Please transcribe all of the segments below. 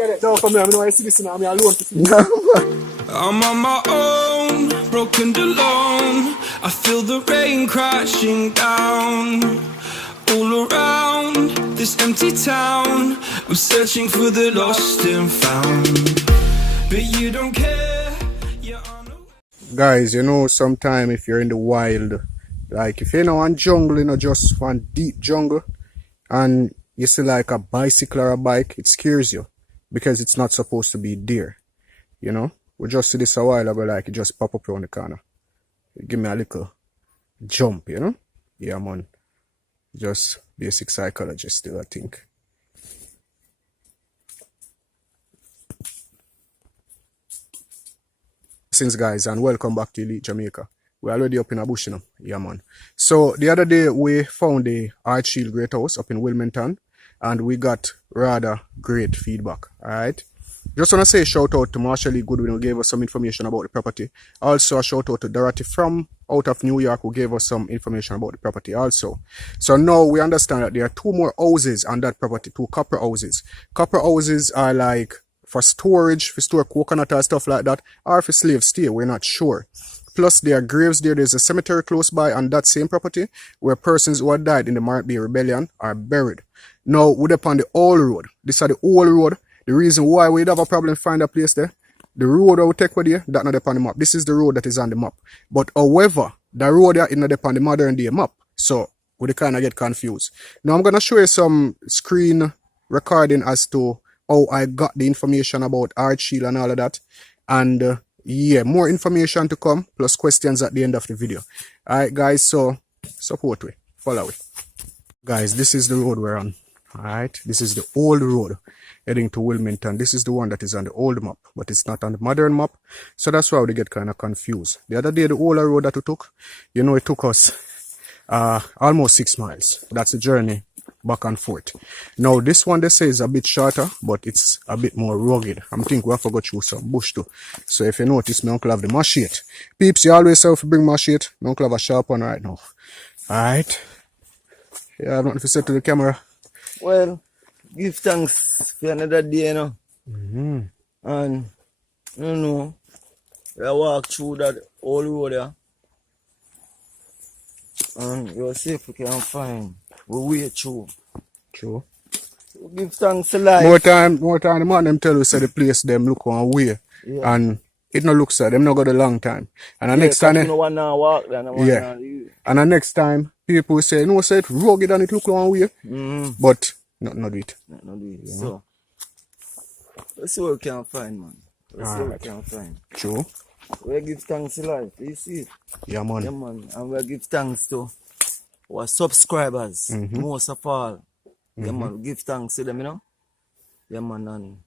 No, come here, I know I see this now, I'm alone. I'm on my own, broken and alone. I feel the rain crashing down all around this empty town. I'm searching for the lost and found, but you don't care. Guys, you know, sometime if you're in the wild, like if you're in one jungle, you know, just one deep jungle, and you see like a bicycle or a bike, it scares you because it's not supposed to be there, you know. We just see this a while ago, like it just pop up around the corner. Give me a little jump, you know. Yeah, man. Just basic psychology still, I think. Since guys, and welcome back to Elite Jamaica. We're already up in a bush, you know. Yeah, man. So the other day we found the Art Shield Great House up in Wilmington, and we got rather great feedback. Alright. Just want to say a shout out to Marshall Lee Goodwin, who gave us some information about the property. Also a shout out to Dorothy from out of New York, who gave us some information about the property also. So now we understand that there are two more houses on that property, two copper houses. Copper houses are like for storage, for store coconut or stuff like that, or for slave stay, we're not sure. Plus there are graves there, there's a cemetery close by on that same property where persons who had died in the Mark Bay Rebellion are buried. Now we're up on the old road. This is the old road. The reason why we'd have a problem find a place there, the road I will take with you, that's not up on the map. This is the road that is on the map. But however, the road there is not up on the modern day map. So we kind of get confused. Now I'm going to show you some screen recording as to how I got the information about Art Shield and all of that. And yeah, more information to come, plus questions at the end of the video. Alright guys, so support me, follow me. Guys, this is the road we're on. Alright, this is the old road heading to Wilmington. This is the one that is on the old map, but it's not on the modern map. So that's why we get kind of confused. The other day, the older road that we took, you know, it took us almost 6 miles. That's a journey back and forth. Now, this one they say is a bit shorter, but it's a bit more rugged. I'm thinking we have to go through some bush too. So if you notice, my uncle have the machete. Peeps, you always have to bring machete. My uncle have a sharp one right now. Alright. Yeah, I have nothing to say to the camera. Well, give thanks for another day, you know. And, you know, I walk through that old road there. And you're safe, you can find. We wait through. True. So give thanks to life. More time, the man them tell you say the place them look one way. Yeah. And it no looks like them not got a long time. And the next time, no one now walk there, no one now leave. And the next time, people say, no, say it rugged and it look one way. But not do it. Not do it. Yeah. So let's see what we can find, man. Let's see what we can find. True. We give thanks to life. You see it? Yeah, man. Yeah, man. And we give thanks to our subscribers, most of all. Yeah, man. We give thanks to them, you know. Yeah, man. And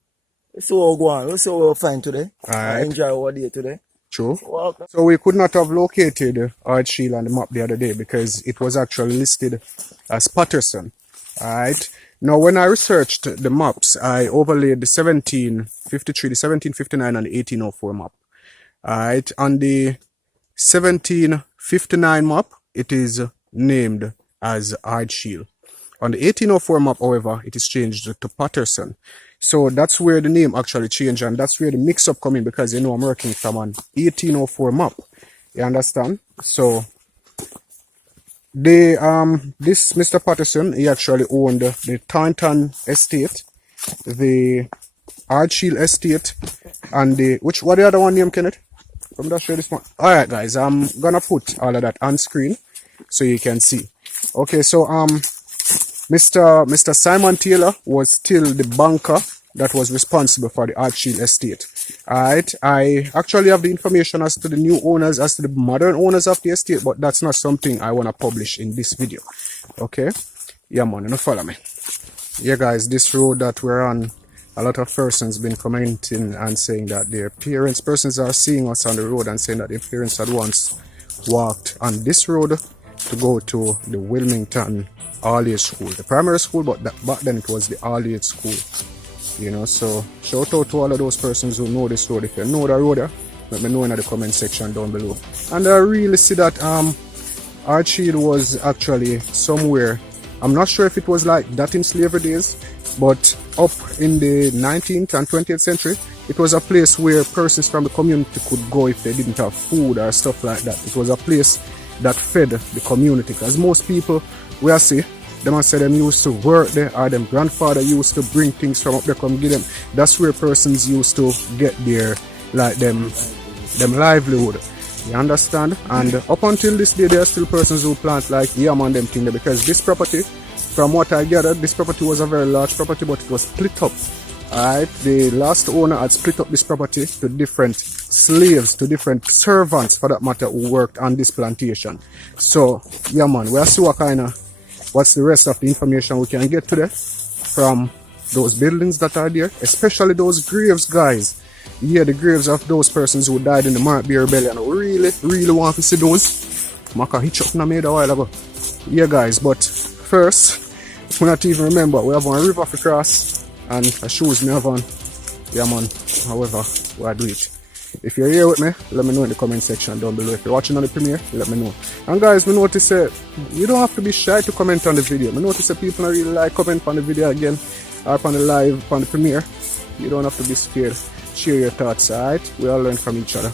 let's see what we go on. Let's see what we'll find today. Alright. Enjoy our day today. True. So we could not have located Art Shield on the map the other day because it was actually listed as Patterson. Alright. Now when I researched the maps, I overlaid the 1753, the 1759 and the 1804 map. Alright. On the 1759 map, it is named as Art Shield. On the 1804 map, however, it is changed to Patterson. So that's where the name actually changed, and that's where the mix-up come in, because you know I'm working from an 1804 map. You understand? So they this Mr. Patterson, he actually owned the Taunton Estate, the Art Shield Estate, and the what the other one name, Kenneth? From that show this one. Alright guys, I'm gonna put all of that on screen so you can see. Okay, so Mr. Simon Taylor was still the banker that was responsible for the Art Shield estate. Alright, I actually have the information as to the new owners, as to the modern owners of the estate, but that's not something I want to publish in this video. Okay? Yeah, man, you follow me. Yeah, guys, this road that we're on, a lot of persons been commenting and saying that their persons are seeing us on the road and saying that their parents had once walked on this road to go to the Wilmington all-age school, the primary school, but back then it was the all-age school, you know. So shout out to all of those persons who know this road. If you know the road, let me know in the comment section down below. And I really see that Art Shield was actually somewhere, I'm not sure if it was like that in slavery days, but up in the 19th and 20th century, it was a place where persons from the community could go if they didn't have food or stuff like that. It was a place that fed the community, because most people we are see them and say them used to work there, or them grandfather used to bring things from up there come give them. That's where persons used to get their like them livelihood. You understand? And up until this day, there are still persons who plant like yam and them thing there, because this property, from what I gathered, this property was a very large property, but it was split up. Alright, the last owner had split up this property to different slaves, to different servants for that matter, who worked on this plantation. So, yeah man, we'll see what's the rest of the information we can get today from those buildings that are there, especially those graves, guys. Yeah, the graves of those persons who died in the Mark Bay Rebellion. Really want to see those. Maka hitch up na made a while ago. Yeah guys, but first, if we not even remember, we have one river to cross and a shoes me have on. Yeah man, however, we'll do it. If you're here with me, let me know in the comment section down below. If you're watching on the premiere, let me know. And guys, we notice you don't have to be shy to comment on the video. We notice that people don't really like comment on the video again, or on the live, on the premiere. You don't have to be scared. Share your thoughts, alright? We all learn from each other.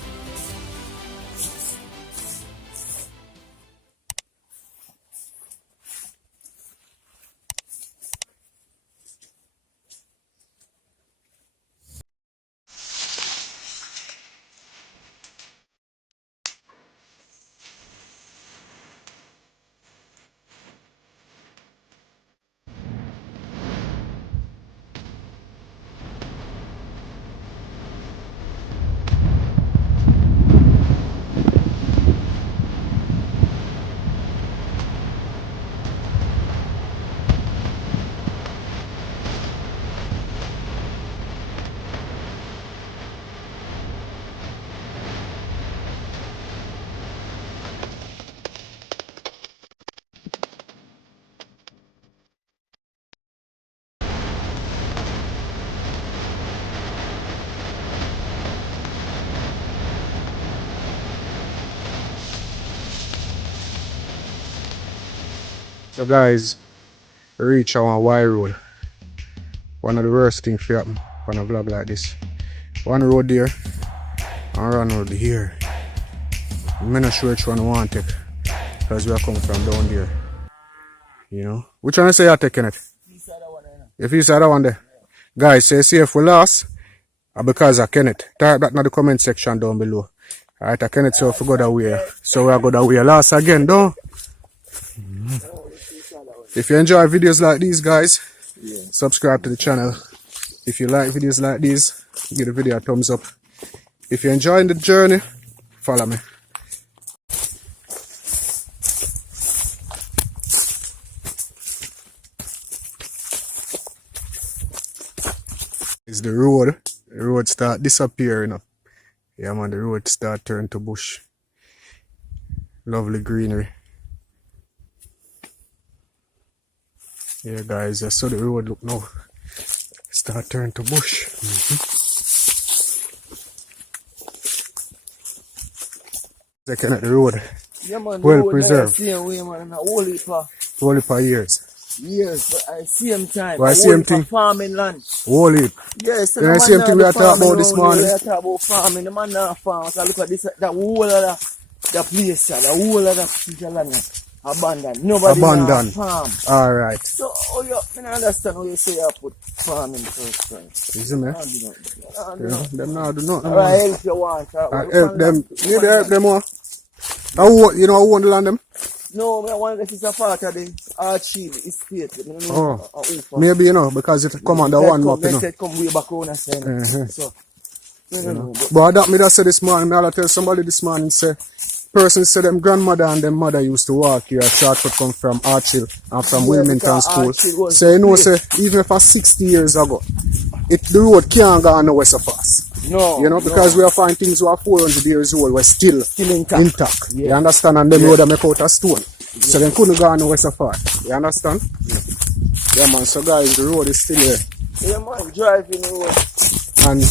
So guys, we reach our Y road. One of the worst things to happen on a vlog like this. One road there and one road here. I'm not sure which one I want to take, because we are coming from down there. You know? Which one I say you're taking it? If you said that one there. Guys, say see if we lost, because of Kenneth. Type that in the comment section down below. Alright, I Kenneth say if we go that way. So we are go that way. Last again, though. If you enjoy videos like these, guys, subscribe to the channel. If you like videos like these, give the video a thumbs up. If you're enjoying the journey, follow me. It's the road. The road start disappearing. Yeah man, the road start turning to bush. Lovely greenery. Yeah guys, I saw the road look now. Start turning to bush. Second at the road. Yeah, man, Well preserved. Same way, man, only for years. Years, but at the same time. But same thing. Farming land. Whole heap. Yes, Yeah, the same thing we are talking about this morning. We are talking about farming. The man not farm. So look at this, that whole of the place, the whole of the land. Abandoned. Nobody Abandoned. farm. Alright. So, I don't understand how you say you put farming first, right? Is it me? Them now do nothing. Alright, help you want. Help them. Need to help them more. You know who own the land them? No, I want this is a part of the archive estate. Maybe you know, because it come under one map, you know. It come way back on and so. But that me that say this morning, I tell somebody this morning, say, person say them grandmother and them mother used to walk here. Shortcut come from Archill and from Wilmington School. So you know, say even for 60 years ago, the road can't go nowhere so fast. No, you know, because we are finding things who are 400 years old were still intact. Yeah. You understand? And them road make out of stone. So they couldn't go nowhere so far. You understand? Yeah man, so guys, the road is still here. Yeah man, driving the road. And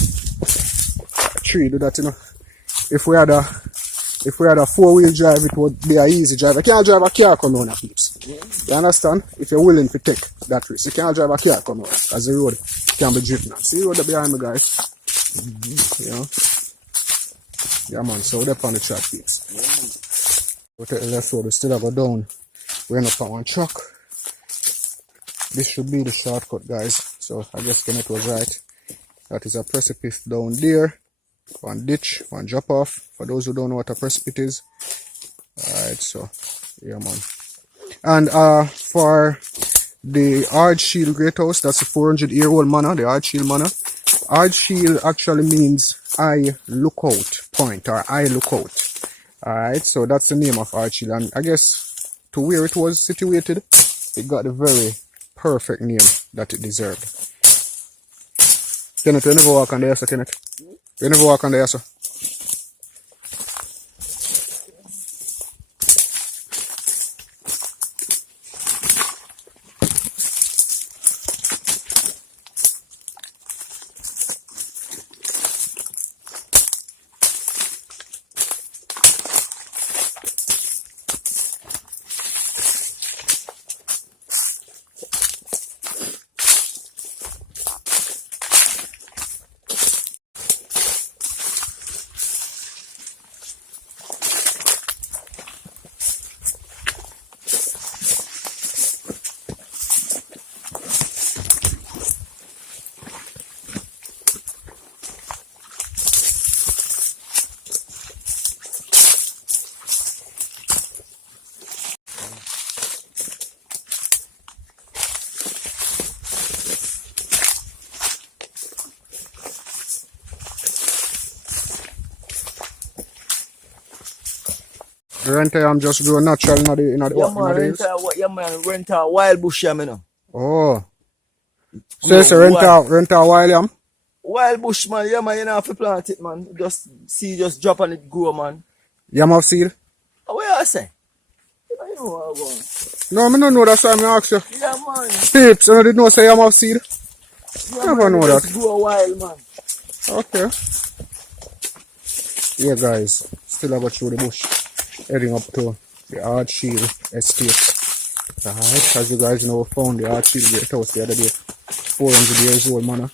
tree do that, you know. If we had a 4-wheel drive, it would be an easy drive. You can't drive a car coming on, peeps. You understand? If you're willing to take that risk, you can't drive a car coming on as the road can be driven. See what behind me, guys? You know? Yeah, man. So they're on the track, peeps. We'll take the left road. We still go down. We're up on one truck. This should be the shortcut, guys. So I guess Kenneth was right. That is a precipice down there. One ditch, one drop off. For those who don't know what a precipice is. Alright, so yeah, man. And for the Ardshiel Great House, that's a 400-year-old manor, the Ardshiel Manor. Ardshiel actually means I look out point, or I look out. Alright, so that's the name of Ardshiel. And I guess to where it was situated, it got the very perfect name that it deserved. Kenneth, you never walk on there, sir, Kenneth? You never walk on there, sir? The renter I'm just growing natural in the Rent a wild bush, you know. Oh. So it's a rent a wild yam? Wild bush, man. Yeah, man, you know, have to plant it, man. Just drop on it, grow, man. Yam of seed? What you say? You know what I'm going. No, I don't know, that's why I ask you. Yeah, man. Peeps, you didn't know say yam of seed? Yeah, Never know that. Grow wild, man. Okay. Yeah, guys. Still I go through the bush. Heading up to the Ardshiel estate. Alright, as you guys know, we found the Ardshiel Great House the other day. 400 years old manor.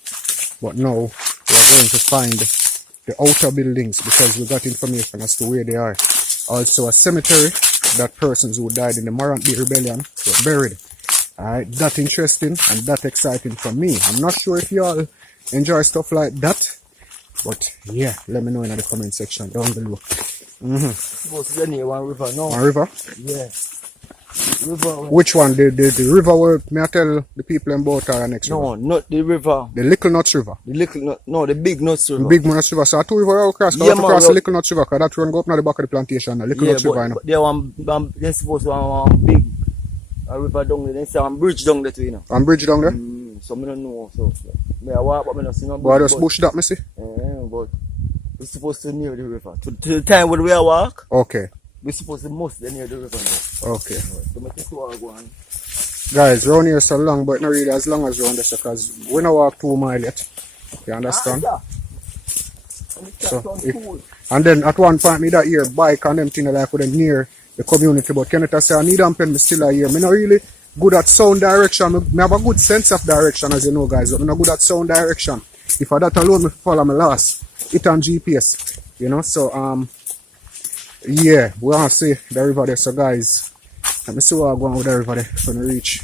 But now we are going to find the outer buildings because we got information as to where they are. Also a cemetery that persons who died in the Morant Rebellion were buried. Alright, that interesting and that exciting for me. I'm not sure if y'all enjoy stuff like that. But yeah, let me know in the comment section down below. Supposed to be near one river, no? One river? Yeah. River. Which one? The river where may I tell the people in boat are next river? No, not the river. The Little Nuts River. The Big Nuts River. The Big Nuts River. So two river across. Yeah, man, across the Little Nuts River because that run go up now the back of the plantation. The Little Nuts River, you know. But they're supposed to have one big river down there. They say one bridge down there too, you know. One bridge down there? So I don't know. So I walk, but I don't see no bridge. But just bush that, me see. But we're supposed to near the river. To the time when we walk. Okay. We're supposed to must be near the river now. Okay. So I think we're going. Guys, round here so long, but not really as long as round this because we don't walk 2 miles yet. You understand? So and then at one point me that hear bike and them thing like with them near the community, but Kenneth say I need them pen me still here. Me not really good at sound direction. Me have a good sense of direction, as you know, guys, but I'm not good at sound direction. If I that alone me follow my last. It on GPS. You know, so yeah, we want to see the river there. So guys, let me see what I'm going with the river there when we reach.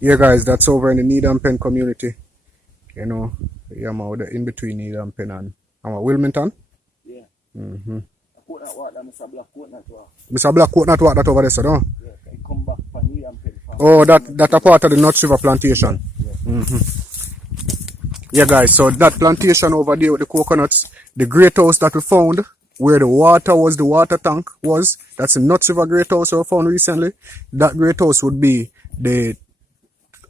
Yeah guys, that's over in the Needham Pen community. You know, yeah, I'm out in between Needham Pen and Wilmington. Yeah. Mr. Black Coconut Walk that over there, so no? Yeah, come back from Needham Pen. Oh, that a part of the Nuts River plantation. Yeah. Yeah guys, so that plantation over there with the coconuts, the great house that we found, where the water was, the water tank was, that's the Nuts River Great House we found recently. That great house would be the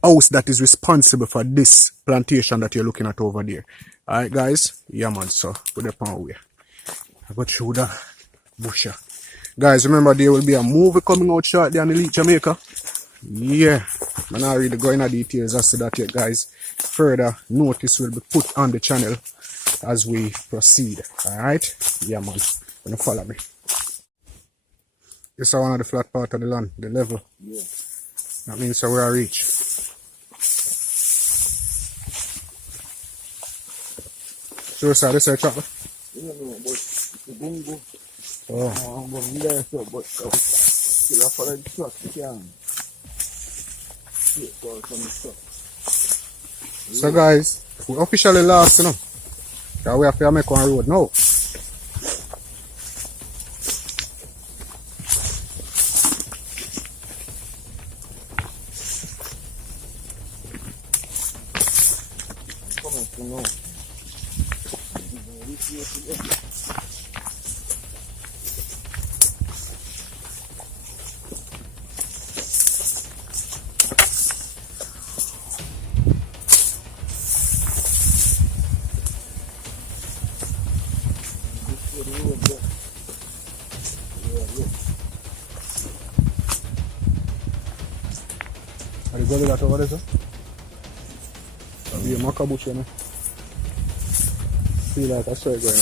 house that is responsible for this plantation that you're looking at over there. Alright guys, yeah man, so put the pan away. I got through the bush. Guys, remember there will be a movie coming out shortly on Elite Jamaica. Yeah, I'm not really going into details as to that yet, guys. Further notice will be put on the channel as we proceed. Alright? Yeah, man. Gonna follow me. This is one of the flat part of the land, the level. Yeah. That means we're reach. So sorry, this is a chocolate. You don't know, but the bungo. Oh. But there, so, but still I follow the truck, you can. Take out from the truck. So guys, we officially lost, you know. So we have to make one road now. Coming to know. Are you going to that over there, sir? That'll be a macabush, you know. See like I saw it going.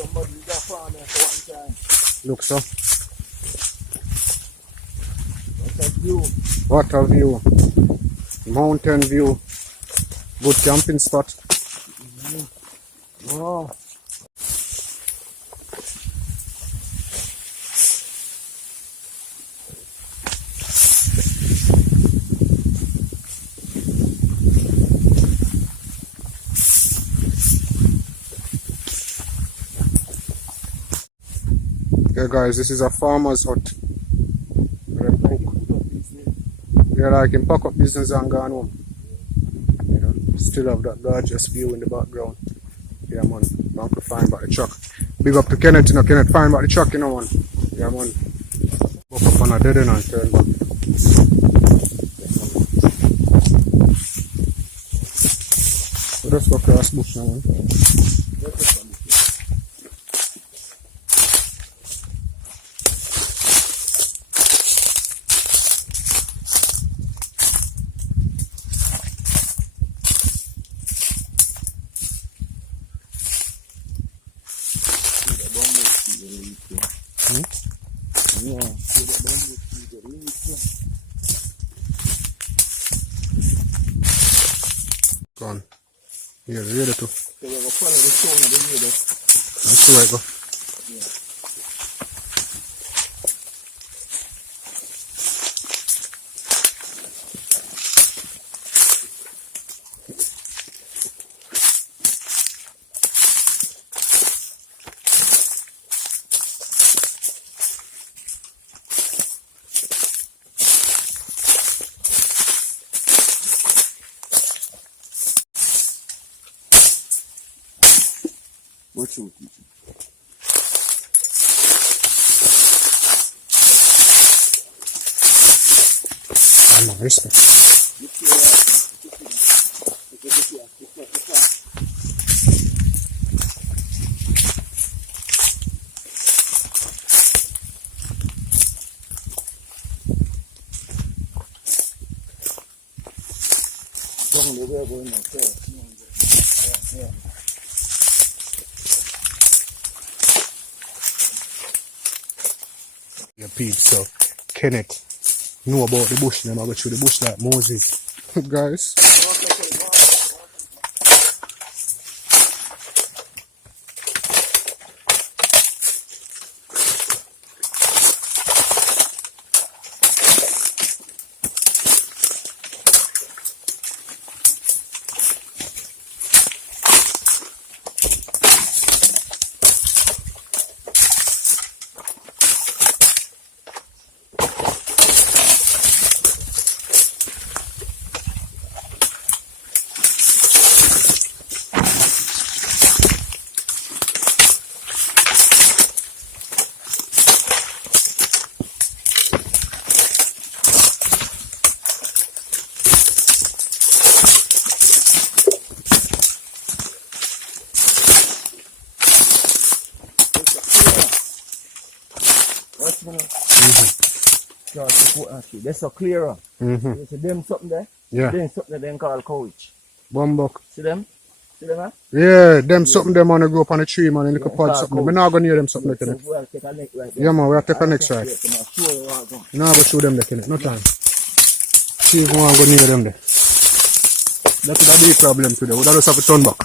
Somebody is a farmer for one time. Look, so. What's that view? What a view. Mountain view. Good camping spot. Wow. Okay guys, this is a farmer's hut. Where they cook. They're like in pack up business and gone home. You know, still have that gorgeous view in the background. Yeah man, Uncle fine about the truck. Big up to Kenneth, you know, Kenneth fine about the truck, you know man. Yeah man. Walk up on a dead end and turn back. So let's go across bush now man. Go on. You're ready to. So we will follow the stone of the road. That's the way I go. Go through. I'm on respect. Down the way going now, sir. Yeah. Yeah, peeps, so Kenneth know about the bush, and I'm going through the bush like Moses. Guys. Watch me now. They're so clearer. You see them something there? Yeah. Then something they call coach. Bumbuk. See them? See them, huh? Yeah, them something them wanna grow up on a tree, man, in the pod something. We're not gonna near them something like So that. we have to take a neck right there. Yeah, man, we have to take a next right. Show you what going. Now go show them like that. No time. See if we want to go near them there. That could be a problem today. We just have to turn back.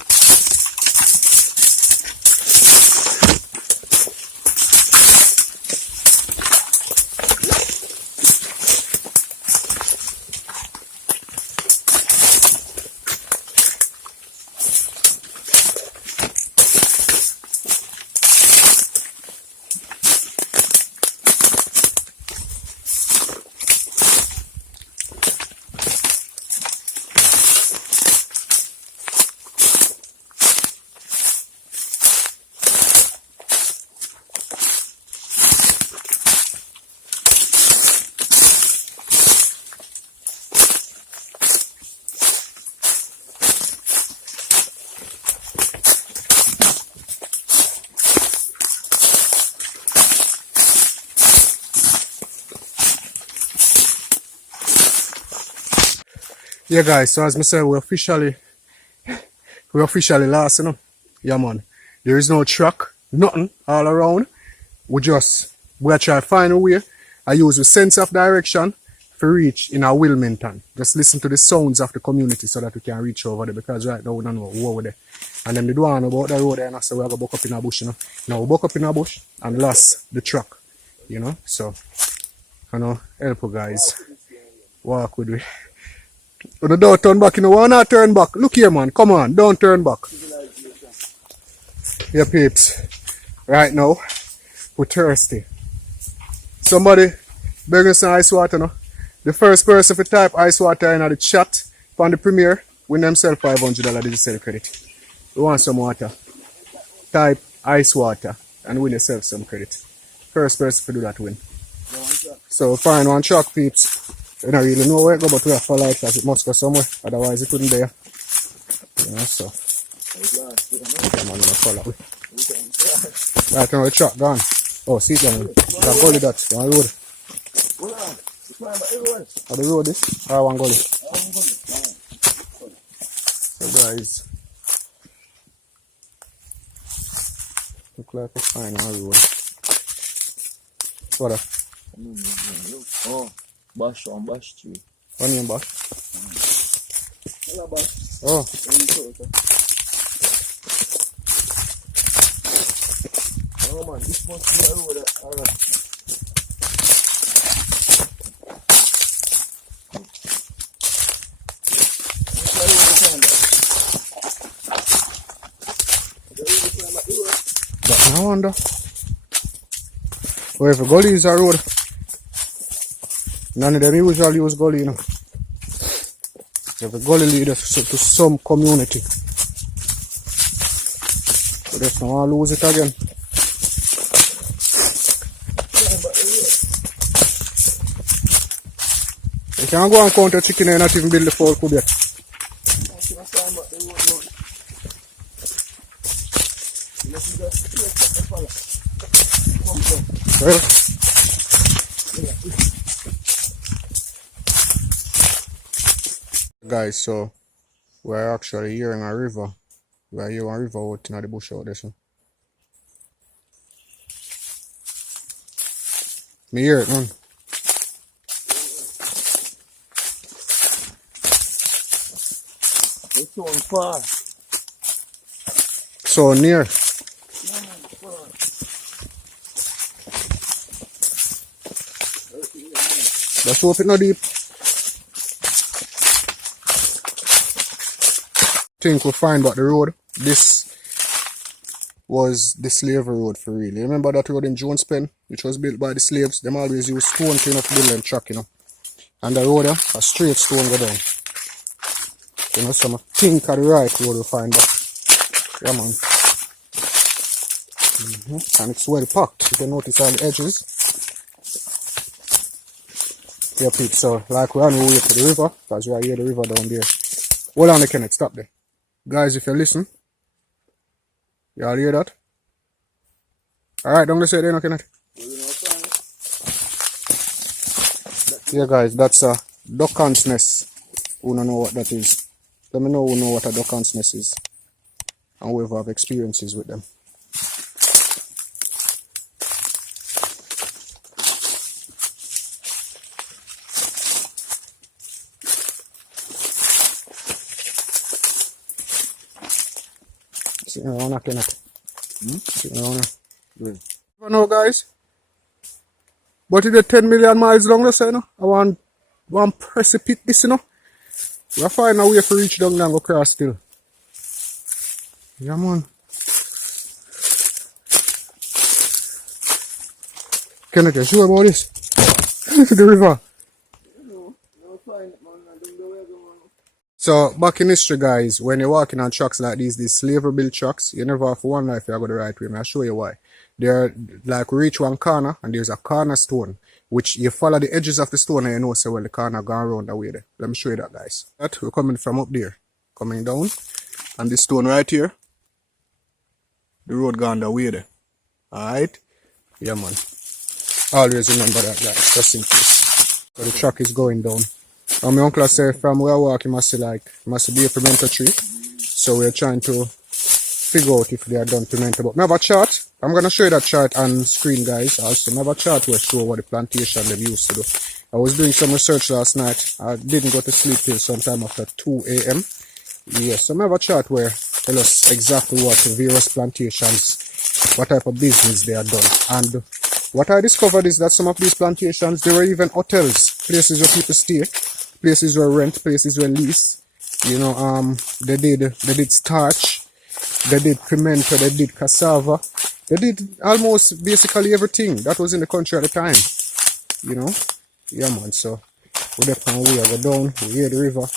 Yeah, guys, so as I said, we officially lost, you know. Yeah, man. There is no truck, nothing all around. We are trying to find a way. I use the sense of direction to reach in our Wilmington. Just listen to the sounds of the community so that we can reach over there, because right now we don't know where we're there. And then they don't know about the road there, and so we're going to buck up in a bush, you know. Now we buck up in a bush and lost the truck, you know. So, you know, help you guys. Walk with me. But don't turn back, you know. Why not turn back? Look here, man. Come on, don't turn back. Yeah, peeps. Right now, we're thirsty. Somebody begging some ice water, no? The first person to type ice water in the chat on the premiere win themselves $500 digital credit. We want some water. Type ice water and win yourself some credit. First person to do that win. So find one truck, peeps. You don't really know where it go, but we have to follow it because it must go somewhere. Otherwise it wouldn't be there. You know, so. Come on, follow it. Right now the truck gone. Oh, see it down. That gully that. One road. How the road is? Or one gully? So guys. Look like a fine road. What up? Oh, Bash on Bash tree. What name, Bash? Hello, Bash. Oh. Oh man, this must be a road. Alright. But no wonder. Well, if a gully is a road, none of them usually use gully, you know. If a gully leads to some community. So there's no one lose it again. You can't go and count a chicken and not even build the fowl coop yet. Well, guys, so we're actually here in a river. We're here on a river out in the bush out there. So. Me hear it, man. It's so far. So near. Let's hope it's not deep. Think we'll find out the road. This was the slave road for real. You remember that road in Jones Pen, which was built by the slaves? Them always use stone to build them track, you know. And the road, a straight stone go down. You know, some think of the right road we'll find that. Yeah, man. And it's well packed. You can notice on the edges. Yeah, people, so like we're on the way to the river, because we are here the river down there. Hold on, Kenneth, stop there. Guys, if you listen, you all hear that? Alright, don't listen there, Kenneth. Yeah, guys, that's a duck's nest. Who don't know what that is? Let me know who know what a duck's nest is. And whoever have experiences with them. Sitting around knocking it. Sitting around. Good. I know, guys. But it's 10 million miles long, you know. I want precipice this, you know. We'll find a way to reach down there and go across still. Yeah, man. Can I get sure about this? The river. So, back in history, guys, when you're walking on tracks like these slavery-built tracks, you never have one life you go the right way. I'll show you why. They're like reach one corner, and there's a cornerstone, which you follow the edges of the stone and you know, so well, the corner gone around the way there. Let me show you that, guys. That we're coming from up there, coming down, and this stone right here, the road gone the way there. Alright? Yeah, man. Always remember that, guys, just in case. So the track is going down. And my uncle said from where I walk, it must be a pimento tree. So we're trying to figure out if they are done pimento. But I have a chart. I'm going to show you that chart on screen, guys. Also, I have a chart where show what the plantation they used to do. I was doing some research last night. I didn't go to sleep till sometime after 2 a.m. Yes, so I have a chart where tell us exactly what various plantations, what type of business they are done. And what I discovered is that some of these plantations, they were even hotels, places where people stay, places where rent, places where lease. You know, they did starch, they did pimento, they did cassava, they did almost basically everything that was in the country at the time. You know, yeah, man. So we definitely go down, we hear the river,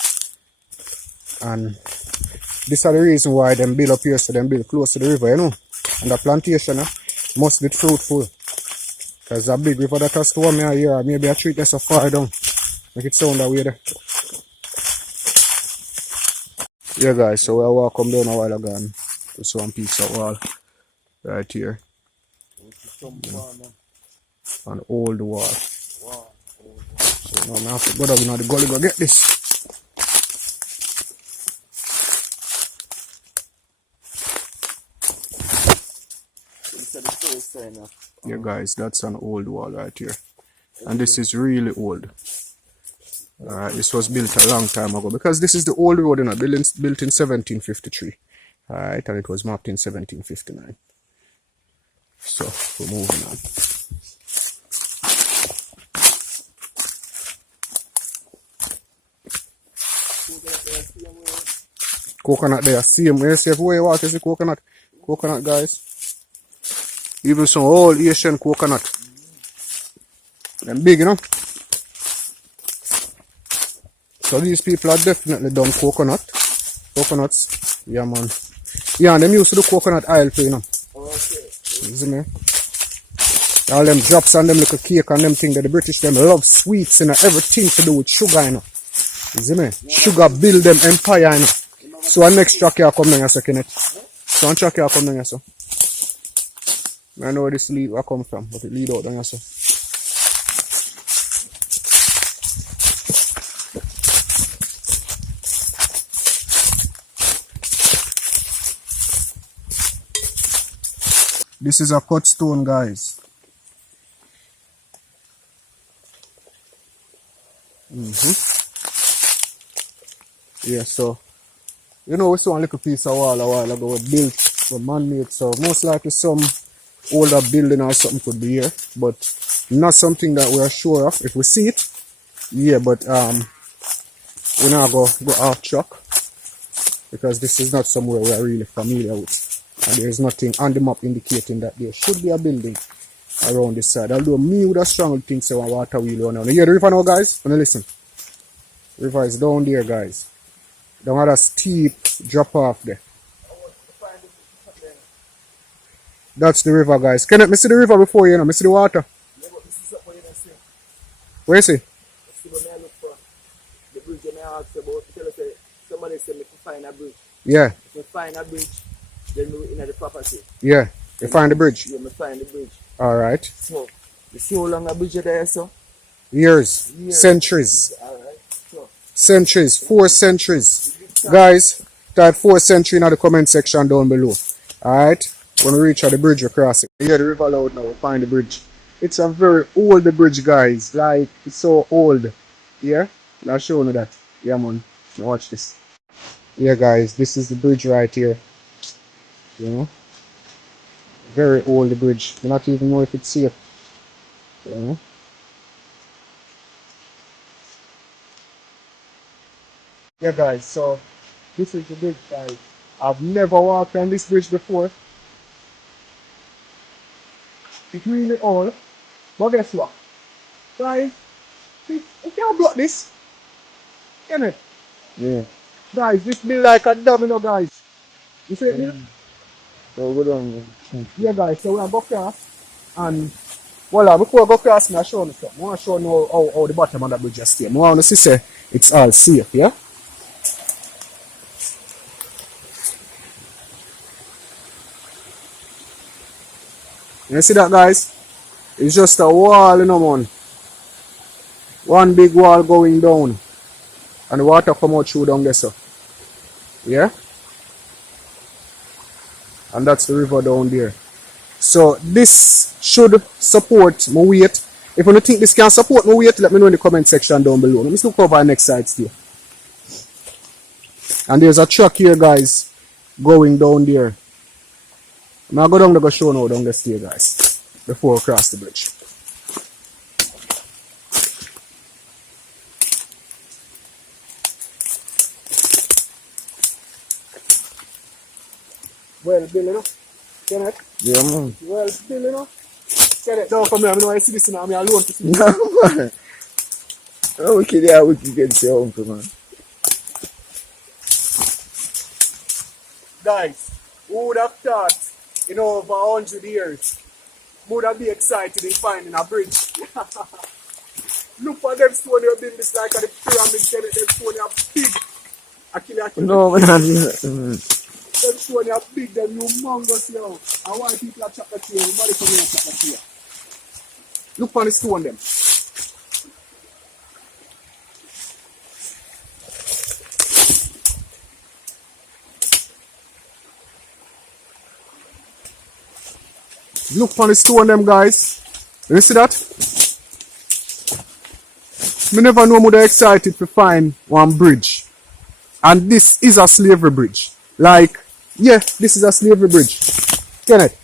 and this are the reason why them build up here, so them build close to the river, you know. And the plantation must be fruitful. Because a big river that has to me here, maybe I treat this so far down. Make it sound that way there. Yeah, guys, so I walk come down a while ago and to some piece of wall right here. An old wall. So now I have to go down in the gully go get this. Yeah, guys, that's an old wall right here. And this is really old. Alright, this was built a long time ago because this is the old road, you know, built in 1753. Alright, and it was mapped in 1759. So, we're moving on. Coconut there, same way. See if we walk is the coconut. Coconut, guys. Even some old Asian coconut. Them big, you know. So these people are definitely done coconuts. Yeah, man. Yeah, and them used to do coconut oil too, you know. Okay. You see me? All them drops and them little cake and them thing that the British them love sweets, you know, everything to do with sugar, you know. You see me? Sugar build them empire, you know. So our next track here come down a second. So one track here come down here, so. I know where this lead will come from, but it lead out down here, so. This is a cut stone, guys. Yeah, so you know, we saw a little piece of wall a while ago built, man-made, so most likely some older building or something could be here, but not something that we are sure of. If we see it, yeah, but we're not go off track because this is not somewhere we are really familiar with. And there is nothing on the map indicating that there should be a building around this side. Although me would have strongly think so on water wheel now. You hear the river now, guys? Wanna listen? The river is down there, guys. Down at a steep drop off there. That's the river, guys. Can I see the river before you know? I see the water. Yeah, but this is what you see. Where is it? See what I look for. The bridge you may ask about. Somebody said me to find a bridge. Yeah. If you find a bridge, then we in the property. Yeah. You find the bridge? Yeah, I find the bridge. Alright. So, you see how long the bridge is there, so? Years. Centuries. Centuries. 4 centuries. Guys, type 4th century in the comment section down below. Alright? When we reach at the bridge, we cross it. Yeah, the river loud now. We find the bridge. It's a very old bridge, guys. Like, it's so old. Yeah? I'll show you that. Yeah, man. Now watch this. Yeah, guys. This is the bridge right here. You know? Very old bridge. You not even know if it's safe. You know? Yeah, guys. So, this is the bridge, guys. I've never walked on this bridge before. It's really old. But guess what? Guys, you can't block this. Can it? Yeah. Guys, this be like a domino, guys. You see it? So good on. Yeah, guys. So we are go cross. And, voila, before I go cross, I show you something. I want to show you how the bottom of the bridge is stay. I want to see say it's all safe, yeah? You see that, guys? It's just a wall, you know, man. One big wall going down. And the water come out through down there, so. Yeah? And that's the river down there. So this should support my weight. If you don't think this can support my weight, let me know in the comment section down below. Let me still cover the next side still. And there's a truck here, guys, going down there. I'm going to go down to go show now down the stair, guys, before we cross the bridge. Well, Bill, you know? Kenneth? Yeah, man. Well, Bill, you know? Kenneth, don't come here. I know I see this now. I'm alone to see this. No, man. How wicked they are, wicked get your uncle, man. Guys, who would have thought, in over 100 years, would have been excited in finding a bridge? Look for them stone they build this like the pyramid, Kenneth, them stone they are big. Actually, No, man. them stone they are big, them humongous, yo. And why people are chop the tree, everybody come here and chop the tree. Look for the stone them. Look for the stone them, guys. You see that? Me never know more excited to find one bridge. And this is a slavery bridge. Like, yeah, this is a slavery bridge. Kenneth?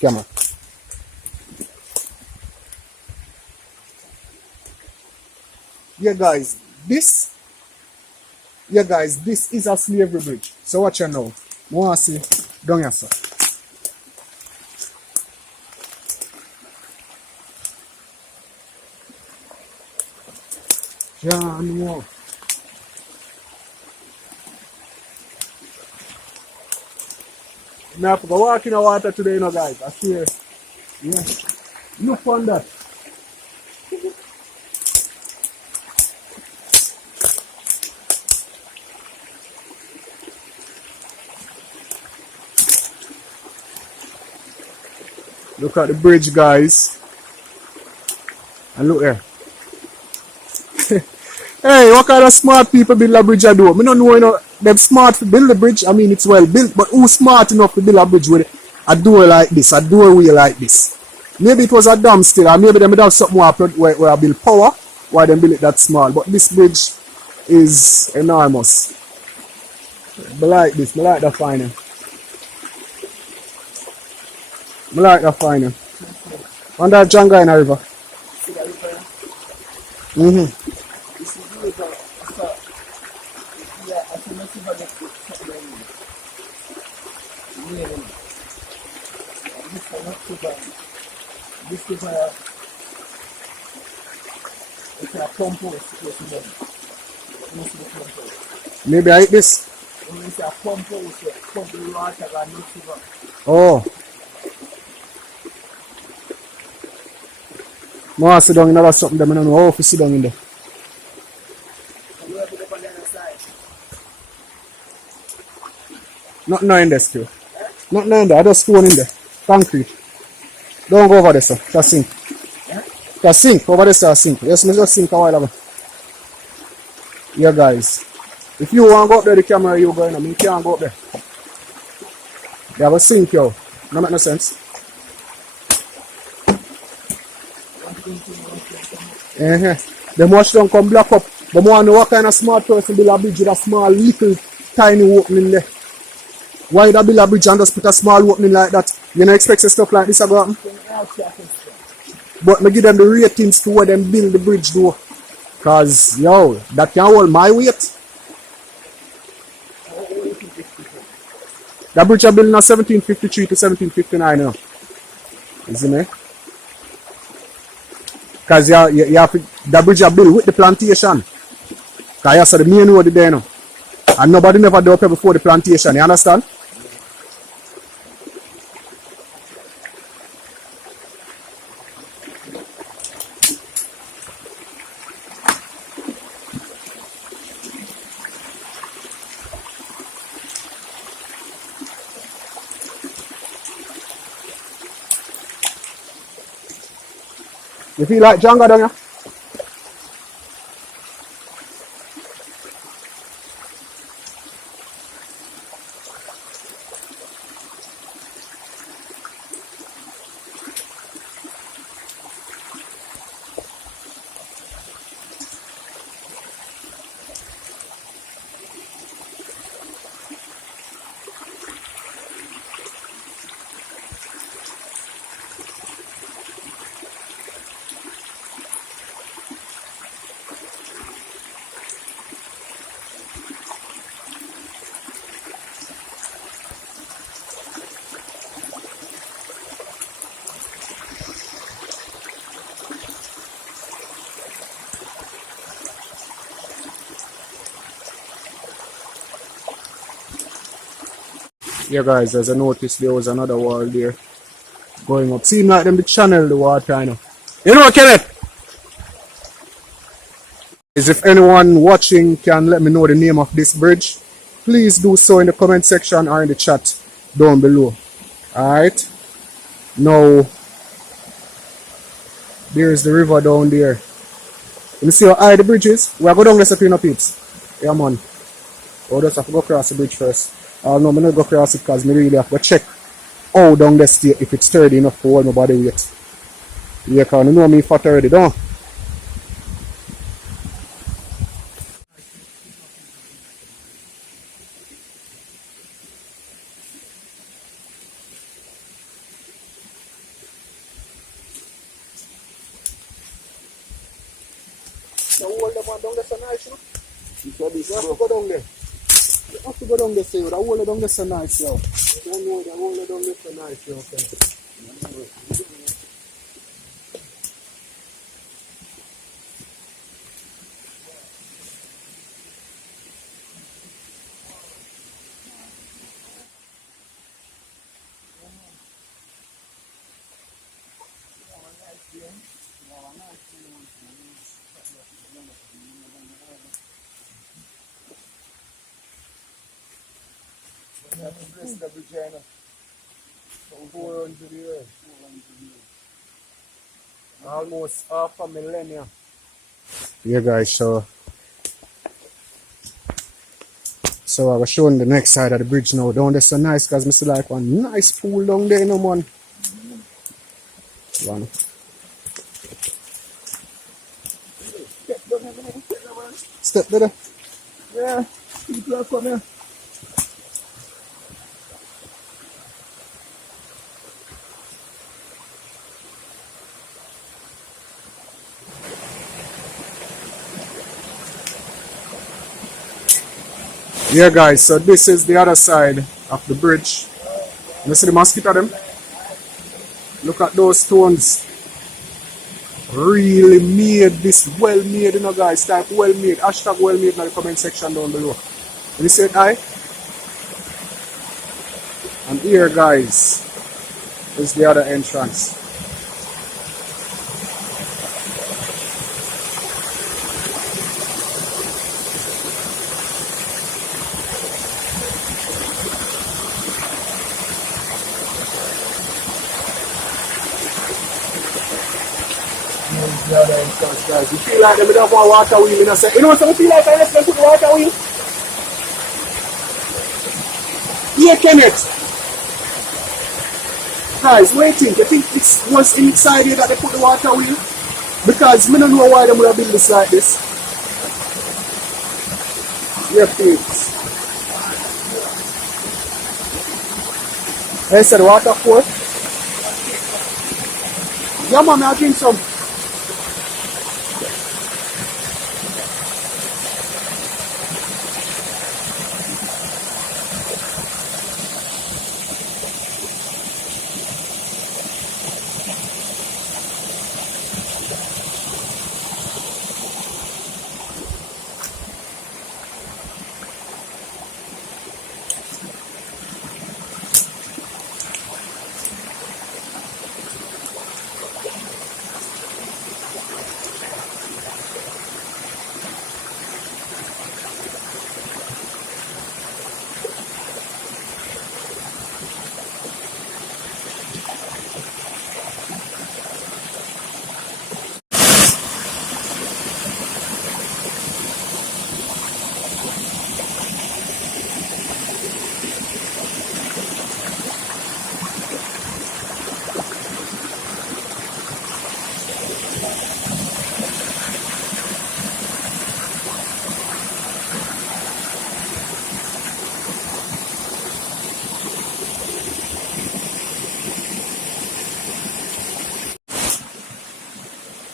Yeah. Come on. Yeah, guys, this is a slavery bridge. So watch you now. I want to see down here, sir. John Wall. I have to go walk in the water today, you know, guys. I swear. Yeah. Look on that. Look at the bridge, guys. And look here. Hey, what kind of smart people build a bridge I do? I don't know, you know, them smart to build a bridge. I mean, it's well built, but who's smart enough to build a bridge with a door like this, a doorway like this? Maybe it was a dam still, or maybe they would have something where I build power, why they build it that small. But this bridge is enormous. I like this, I like the finding. I like the finding. On that jungle in the river. Mm-hmm. This is a compost. Maybe I eat this. It's a compost. Pump the water and mix it up. Oh. I want to sit down in another something that I don't know how to sit down in there. Nothing in there still. Nothing in there. I just stone in there. Concrete. Don't go over there, sir. Just sink. Cause sink, over there say sink. Yes, me just sink a while ago. Yeah guys. If you want to go up there, the camera you going on, you can't go up there. They have a sink, yo. No make no sense. Them watch don't come block up. But I want to know what kind of smart person build a bridge with a small little tiny opening there. Why they build a bridge and just put a small opening like that? You don't expect stuff like this to go happen? But I give them the ratings to where them build the bridge though. Cause yo, that can hold my weight. That bridge are building in 1753 to 1759 now. Isn't it? Cause you have to, that bridge are built with the plantation. Cause you saw the main road there now. And nobody never do up here before the plantation, you understand? You feel like Django down here? Yeah guys, as I noticed there was another wall there going up. Seems like them be channel the water, I know. You know, Kenneth? If anyone watching can let me know the name of this bridge, please do so in the comment section or in the chat down below. Alright. Now there's the river down there. You see how high the bridge is? We'll go down there to peeps. Yeah man. We'll just have to go across the bridge first. No, I'm not go across it because I really have to check how down the state if it's sturdy enough to hold my body weight. Yeah, because you know me fat already, don't you? So hold them on down there so nice, you know? You have to go down there. You have to go down there, say, the hold down there so nice, yo. You don't know the hold down there so nice, yo, okay. The vagina. 400 years. Almost half a millennia. Yeah guys, so I was showing the next side of the bridge now. Down there so nice because I see like one nice pool down there, you know, man. One. Step there. Yeah, people are coming. Yeah guys, so this is the other side of the bridge. You see the mosquito them? Look at those stones. Really made, this well made, you know guys. Type well made, hashtag well made in the comment section down below. You see it, aye? And here guys is the other entrance. Yeah, the entrance, guys. You feel like they would have one water wheel in a set. You know what I feel like I left them put the water wheel? Yeah, Kenneth. Guys, waiting. You think this was inside here that they put the water wheel? Because we don't know why they would have built this like this. Yeah, please. They said waterfall. Yeah, man, I drink some.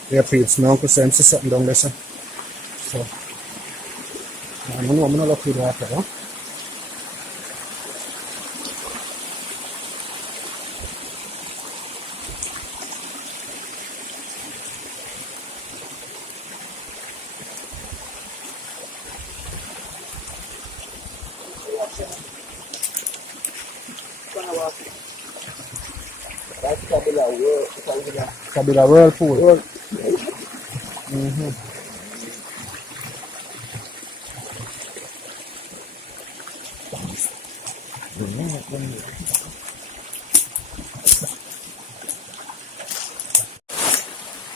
Yeah, peeps, my uncle said something down there, sir. So, I'm gonna look through the water, huh? Kabila whirlpool.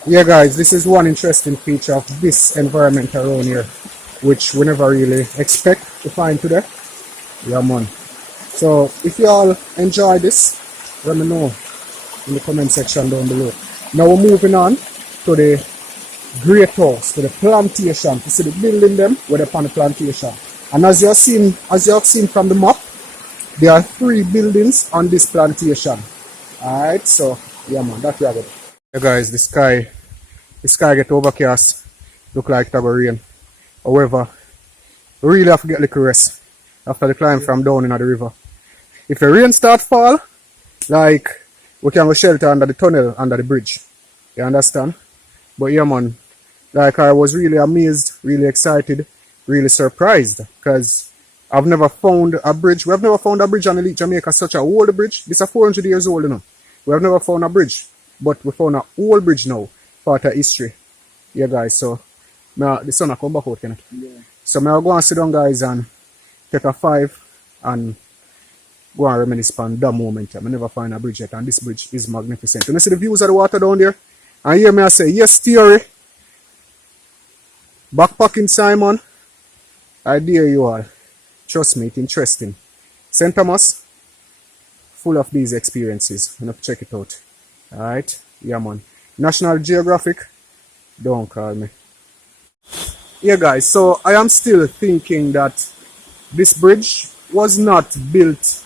Yeah, guys, this is one interesting feature of this environment around here, which we never really expect to find today. Yeah, man. So, if you all enjoy this, let me know in the comment section down below. Now we're moving on to the great house, to the plantation, to see the building them where they're on the plantation. And as you have seen from the map, there are 3 buildings on this plantation. Alright, so yeah, man, that's what. Yeah, guys, the sky get overcast. Look like it's gonna rain. However, we really have to get a little rest after the climb from down in the river. If the rain start fall, like, we can go shelter under the tunnel, under the bridge. You understand? But yeah, man, like, I was really amazed, really excited, really surprised, because I've never found a bridge. We have never found a bridge on Elite Jamaica, such a old bridge. This is 400 years old, you know. We have never found a bridge, but we found an old bridge now, part of history. Yeah, guys, so the sun will come back out, Kenneth. Yeah. So I'll go and sit down, guys, and take a 5 and go and reminisce on that moment. I never find a bridge yet, and this bridge is magnificent. You see the views of the water down there? And hear me I say, yes, theory. Backpacking Simon. I dare you all. Trust me, it's interesting. St. Thomas, full of these experiences. You have to check it out. Alright? Yeah, man. National Geographic, don't call me. Yeah, guys, so I am still thinking that this bridge was not built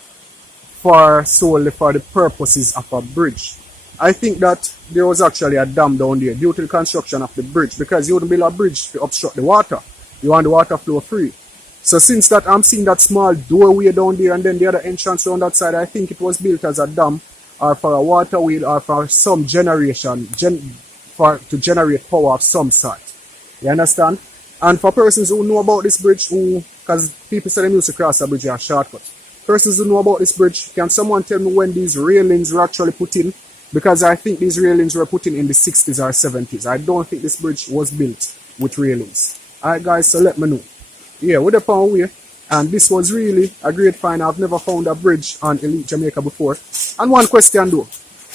solely for the purposes of a bridge. I think that there was actually a dam down there due to the construction of the bridge, because you wouldn't build a bridge to obstruct the water. You want the water flow free. So since that I'm seeing that small doorway down there and then the other entrance on that side, I think it was built as a dam or for a water wheel or for some generation, to generate power of some sort. You understand? And for persons who know about this bridge, because people say they used to cross a bridge as a shortcut. Persons who know about this bridge, can someone tell me when these railings were actually put in? Because I think these railings were put in the 60s or 70s. I don't think this bridge was built with railings. Alright, guys, so let me know. Yeah, we're up on way. And this was really a great find. I've never found a bridge on Elite Jamaica before. And one question though.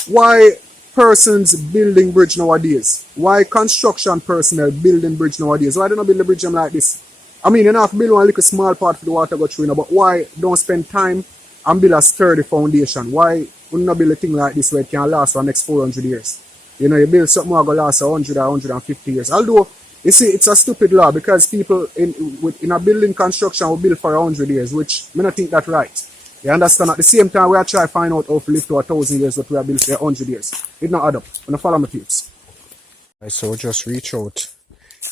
Why persons building bridge nowadays? Why construction personnel building bridge nowadays? Why don't build the bridge them like this? I mean, you know, have to build one little small part for the water go through, you know, but why don't spend time and build a sturdy foundation? Why wouldn't not build a thing like this where it can last for the next 400 years? You know, you build something that will last 100 or 150 years. Although, you see, it's a stupid law because people in a building construction will build for 100 years, which I don't think that's right. You understand? At the same time, we are trying to find out how to live to 1,000 years, what we are built for 100 years. It not add up. When I follow my tips. Right, so just reach out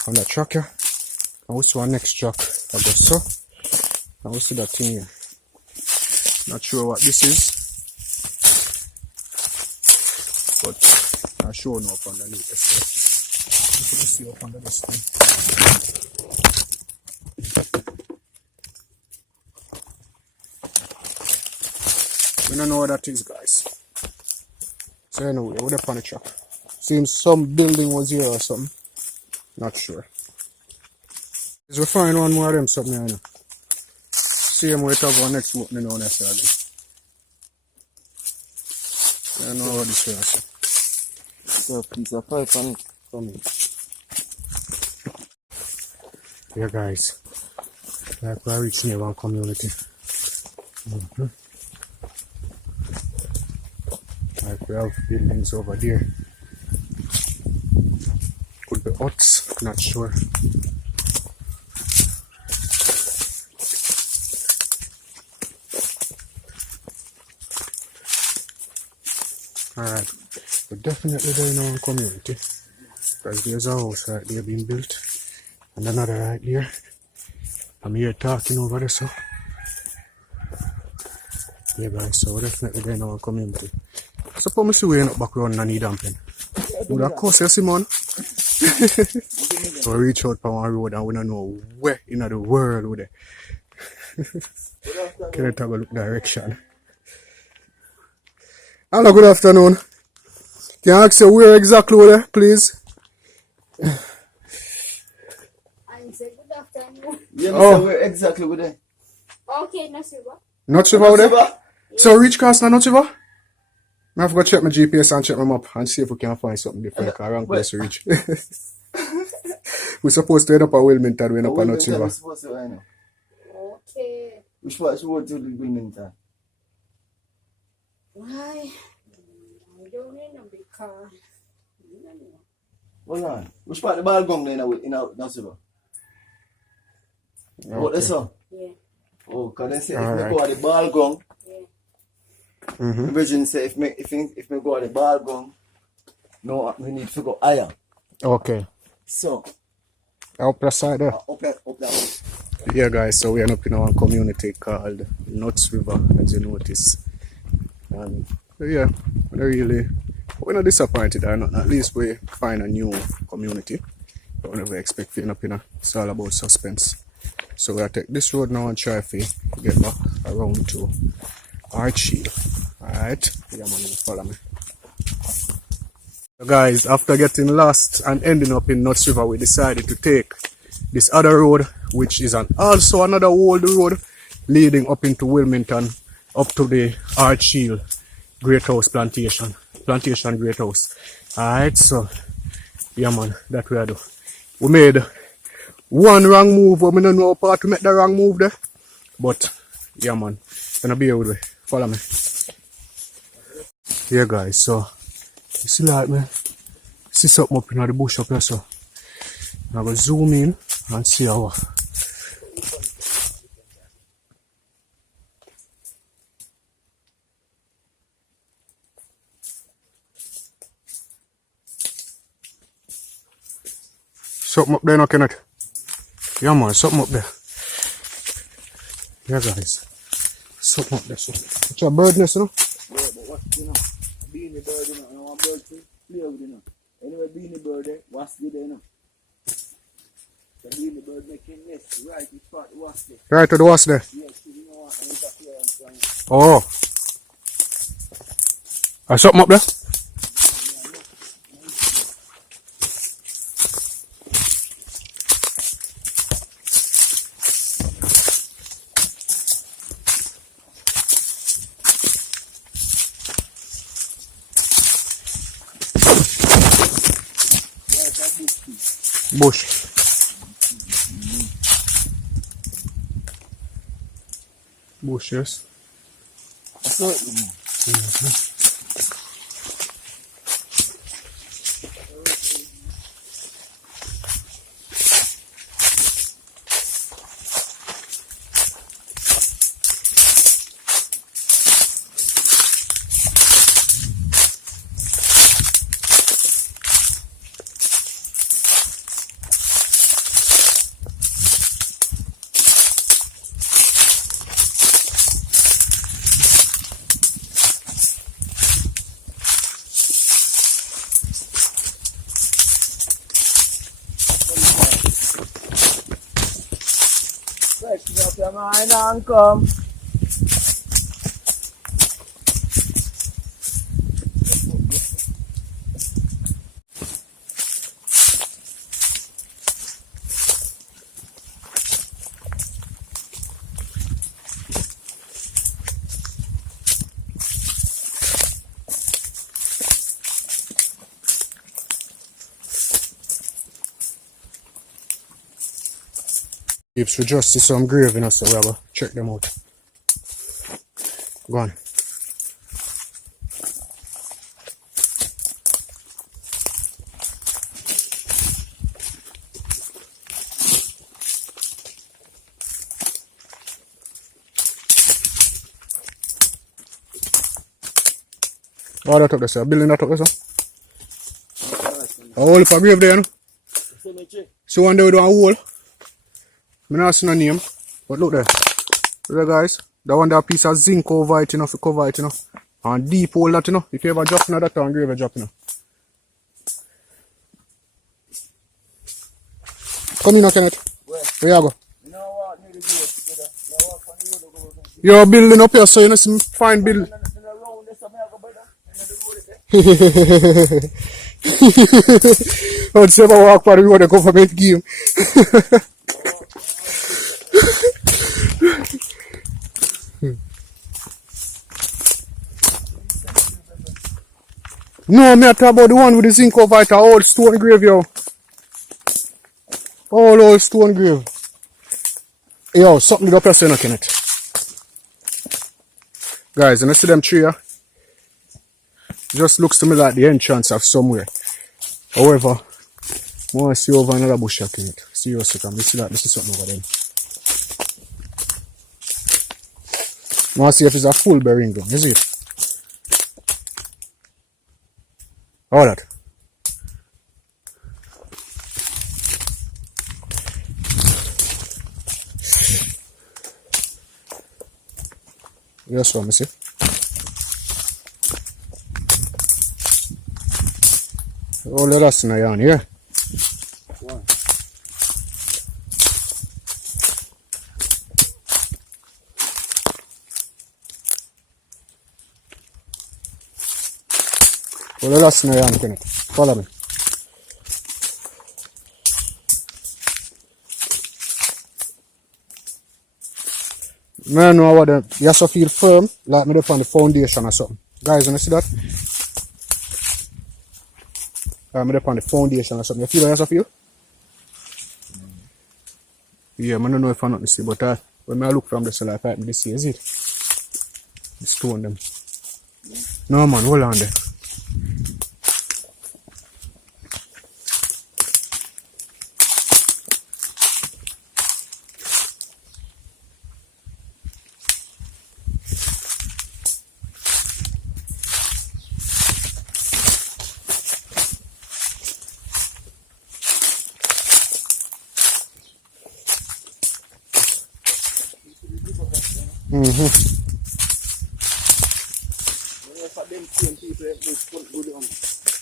on the tracker. And we see our next track. I guess so. And we see that thing here. Not sure what this is. But I'll show you up underneath this. Let's see up under this thing. We don't know what that is, guys. So anyway, we're up on the track. Seems some building was here or something. Not sure. Is we find one more of them something here, you know. Same way to have our next opening on this again. I don't know what this is. So piece of pipe on it. Come in. Yeah, guys. Like we're reaching here one community. Like we have buildings over there. Could be huts, not sure. Alright, we're definitely doing our community. Because there's a house right there being built. And another right there. I'm here talking over there, so. Yeah, guys, so we're definitely doing our community. Suppose me see we end up back around and need dumping. Would that cost you, Simon? So we reach out for one road and we don't know where in the world with it. Can I have a look direction? Hello, good afternoon. Can I ask you where exactly with it, please? I say good afternoon. Yeah, Oh. where exactly with it? Okay, Nasiba. Not River with it? So reach cross now, Not River? I have to go check my GPS and check my map and see if we can find something different. Because wrong place to reach. We're supposed to end up at Wilmington, we end up at Not River. Okay. Which part should we go to Wilmington? Why? I don't know because. Hold on. Which part the ball gong there in Nasiba? What they saw? Yeah. Oh, because they say if Alright. me go at the ball gong, Yeah. the virgin say if me go at the ball gong, no, we need to go higher. Okay. So, Up the side there. up that. Yeah, guys, so we end up in our community called NUTTS River, as you notice. And yeah, we're not disappointed or not. At least we find a new community. Don't ever expect to end up in a, it's all about suspense. So we'll take this road now and try to get back around to Archie. Alright, yeah man, follow me. So guys, after getting lost and ending up in NUTTS River, we decided to take this other road, which is also another old road leading up into Wilmington, up to the Archie Great House Plantation Great House. Alright, so yeah man, that we do. We made one wrong move, but we don't know how to make the wrong move there. But yeah man, gonna be here with me. Follow me. Yeah guys, so you see like me, see something up in the bush up here, so I'm gonna zoom in and see how. Something up there, no, Kenneth? Yeah, man, something up there. Yeah, guys. Something up there, so. It's a bird nest, you know? Yeah, but what, beanie bird, I want bird to play with, Anyway, beanie bird, what's good, The beanie bird making nest right in front of the wasp there. Right to the wasp there? Yes, you know what, I interfere and so on. Oh. Something up there? bush. Bush, yes. So, freshen up your mind and come. If we just see some grave in us, so we have to check them out. Go on. Oh, that up there, sir. Building that up there, sir. A hole for grave there, no? So one day we do a hole. I don't see no name, but look there. Look there, guys. That one there piece of zinc over it, you know, for cover it, you know. And deep hole that, you know. If you ever drop in that town, grave, drop, you know. Come in now, Kenneth. Where you go? You know what? Need to do it together. You walk on the road, go. You're building up here, so you know some fine build. Let's never walk for the road, the government game. No, me talk about the one with the zinc over it, a old stone grave, yo. Old stone grave. Yo, something up here, so you know, Kenneth. Guys, and I see them tree here. Just looks to me like the entrance of somewhere. However, I want to see over another bush here, Kenneth. Seriously, can we see that? This is something over there. I want to see if it's a full bearing ground, is it? All that. Yes, let me see. All of that's in the yarn here. One. All of that's in the yarn, Kenneth. Follow me. I know what you have to feel firm, like me up on the foundation or something. Guys, you see that? I'm up on the foundation or something. You feel what you have to feel? Yeah, I don't know if I'm not see, but when I look from the solar pipe, this is it. The stone them. No man, hold on there.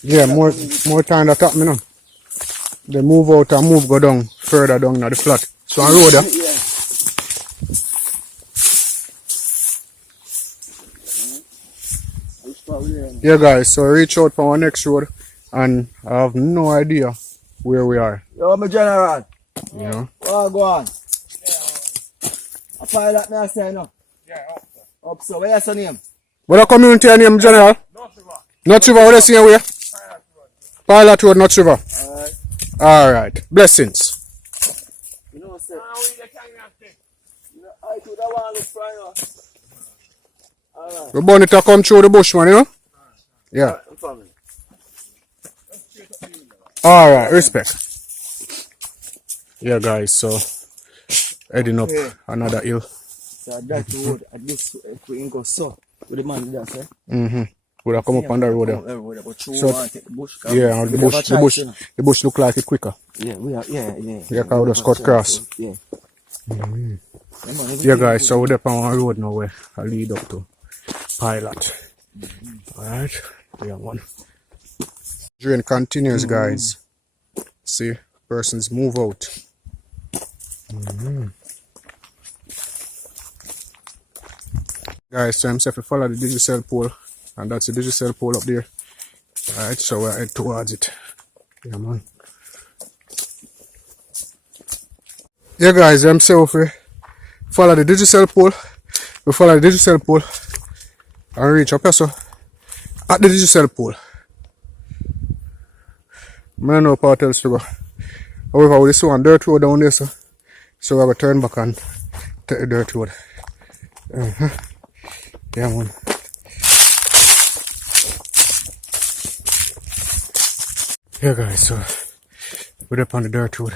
Yeah, more time that happen, you know. They move out and move go down further down at the flat. So on road, yeah guys, so reach out for our next road and I have no idea where we are. Yo, my general. You know? Oh, go on. A pilot me I say no. Yeah, Up so, where's your name? What a community name, General? North River. Not River, what are you saying where? Pilot Road. Pilot Road, Not River. Alright. Alright. Blessings. You know, sir. I could have one look for you. Alright. We born it to come through the bush, man, you know? Yeah. Family. Alright, respect. Yeah, guys, so heading up another hill. So that road, at least if we can go so, with the man there, sir. Would have come up on the road there. So, the bush, yeah, and the bush look like it quicker. Yeah, we are, yeah. Yeah, because we just cut cross. Yeah. Yeah, guys, so we're up on our road now where I lead up to Pilot. Alright, yeah, one. Drain continues, guys. See, persons move out. Guys, so I'm saying follow the digital pole, and that's the digital pole up there. Alright, so we're head towards it. Yeah, man. Yeah, guys, I'm saying if we follow the digital pole, and reach up here, so at the digital pole. I don't know how else to go. However, we see one dirt road down there, so we're going to turn back and take the dirt road. Yeah, man. Yeah, guys, so we're up on the dirt road.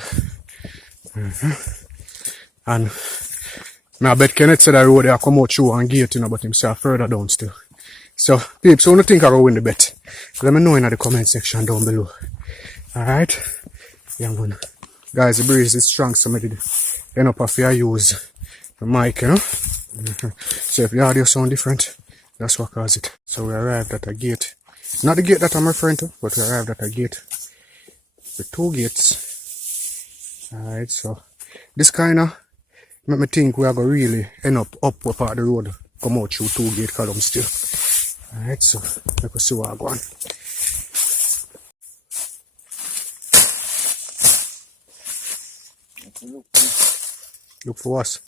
And I bet Kenneth said that road there come out through and gate, you know, but himself further down still. So, peeps, so I don't think I will win the bet. Let me know in the comment section down below. Alright? Yeah, man. Guys, the breeze is strong, so I did end up if I use the mic, you know. So if the audio sound different, that's what caused it. So we arrived at a gate. Not the gate that I'm referring to, but we arrived at a gate. With 2 gates. Alright, so this kinda make me think we are gonna really end up part of the road, come out through 2 gate columns still. Alright, so let us see what I go on. Look for us.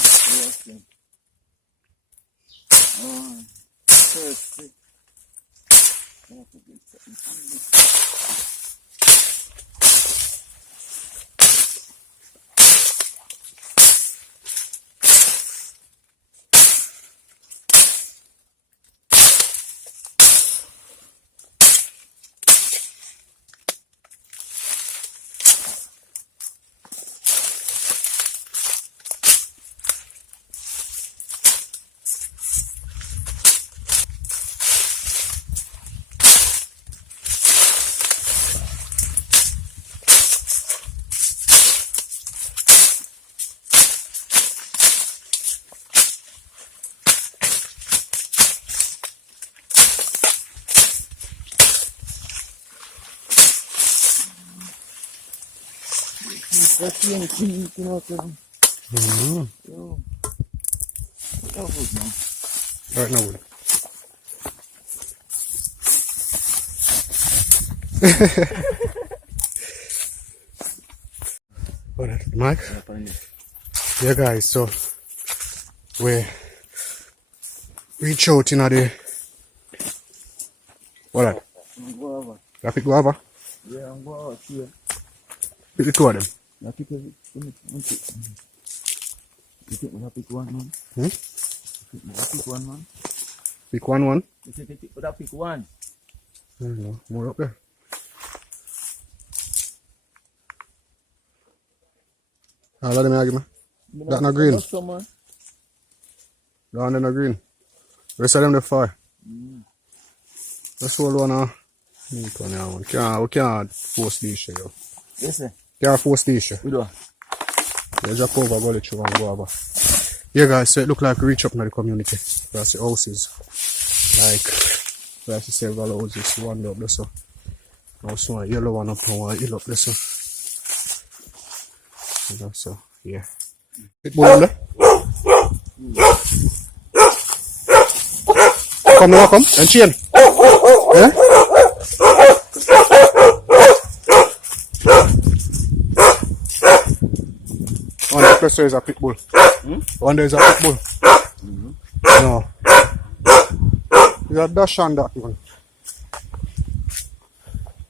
That's the only thing you can also. Yo. That was man. Alright, now wood. Alright, Mike. Yeah, guys, so we reach out in the. Alright. Guava. You pick guava? Yeah, I'm going here. Pick the 2 of them. I pick it. You think we have pick one, man? Hmm? I pick one, man. Pick one. You think we have pick one? No, more up there. All of them are me. That not green. That one not green. The rest of them the far. That's all one. We can't force the issue, yo. Yes, sir. Can't force the issue. We do. You just go over, go let you and go over. Yeah, guys, so it look like we reach up in the community. That's the houses. Like, that's the several houses. One up there, so. Also, a yellow one up and one yellow up there, so. So, yeah. It boy there. Come now, come. And chain. Yeah? One there is a pit bull. One there is a pit bull. No. There's a dash on that one.